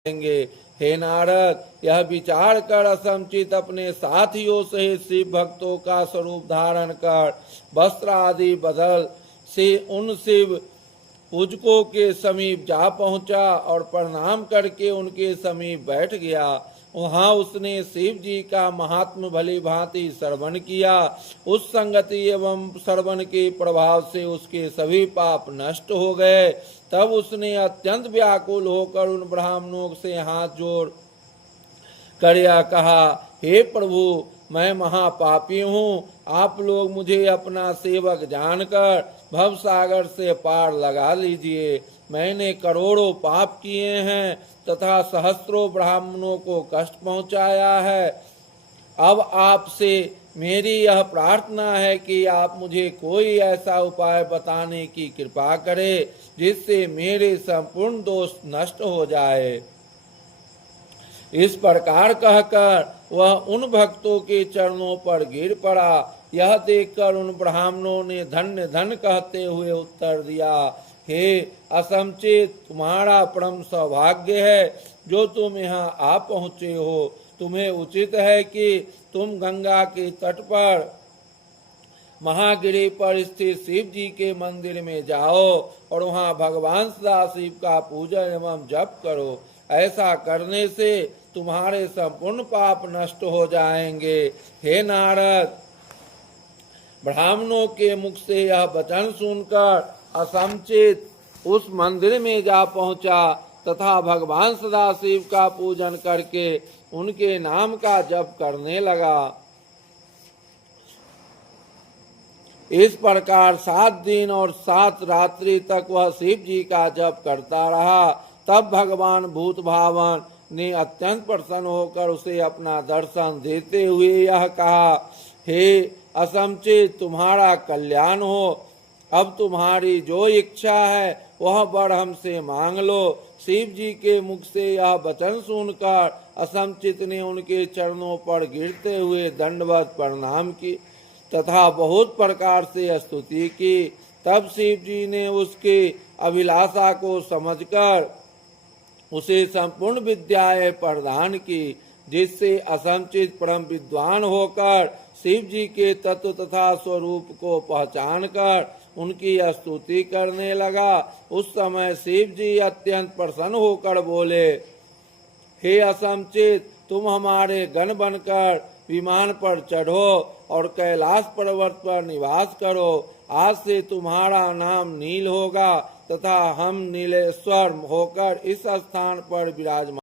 जाएंगे। हे नारद, यह विचार कर असमचित अपने साथियों सहित शिव भक्तों का स्वरूप धारण कर वस्त्र आदि बदल से उन शिव पूजकों के समीप जा पहुंचा और प्रणाम करके उनके समीप बैठ गया। वहां उसने शिव जी का महात्म भली भांति श्रवण किया। उस संगति एवं श्रवण के प्रभाव से उसके सभी पाप नष्ट हो गए। तब उसने अत्यंत व्याकुल होकर उन ब्राह्मणों से हाथ जोड़ कर यह कहा, हे प्रभु, मैं महापापी हूँ। आप लोग मुझे अपना सेवक जानकर भव सागर से पार लगा लीजिए। मैंने करोड़ों पाप किए हैं तथा सहस्त्रों ब्राह्मणों को कष्ट पहुँचाया है। अब आपसे मेरी यह प्रार्थना है कि आप मुझे कोई ऐसा उपाय बताने की कृपा करें जिससे मेरे संपूर्ण दोष नष्ट हो जाए। इस प्रकार कहकर वह उन भक्तों के चरणों पर गिर पड़ा। यह देखकर उन ब्राह्मणों ने धन्य धन्य कहते हुए उत्तर दिया, हे असमचित, तुम्हारा परम सौभाग्य है जो तुम यहाँ आ पहुँचे हो। तुम्हें उचित है कि तुम गंगा के तट पर महागिरी पर स्थित शिव जी के मंदिर में जाओ और वहाँ भगवान सदाशिव का पूजन एवं जप करो। ऐसा करने से तुम्हारे संपूर्ण पाप नष्ट हो जाएंगे। हे नारद, ब्राह्मणों के मुख से यह वचन सुनकर असमचित उस मंदिर में जा पहुंचा तथा भगवान सदाशिव का पूजन करके उनके नाम का जप करने लगा। इस प्रकार 7 दिन और 7 रात्रि तक वह शिव जी का जप करता रहा। तब भगवान भूत भावन ने अत्यंत प्रसन्न होकर उसे अपना दर्शन देते हुए यह कहा, हे असमचित, तुम्हारा कल्याण हो। अब तुम्हारी जो इच्छा है वह वर हमसे मांग लो। शिव जी के मुख से यह वचन सुनकर असमचित ने उनके चरणों पर गिरते हुए दंडवत प्रणाम की तथा बहुत प्रकार से स्तुति की। तब शिव जी ने उसकी अभिलाषा को समझकर उसे संपूर्ण विद्याएं प्रदान की, जिससे असमचित परम विद्वान होकर शिव जी के तत्व तथा स्वरूप को पहचान कर उनकी स्तुति करने लगा। उस समय शिव जी अत्यंत प्रसन्न होकर बोले, हे असमचित, तुम हमारे गण बनकर विमान पर चढ़ो और कैलाश पर्वत पर निवास करो। आज से तुम्हारा नाम नील होगा तथा हम नीलेश्वर होकर इस स्थान पर विराजमान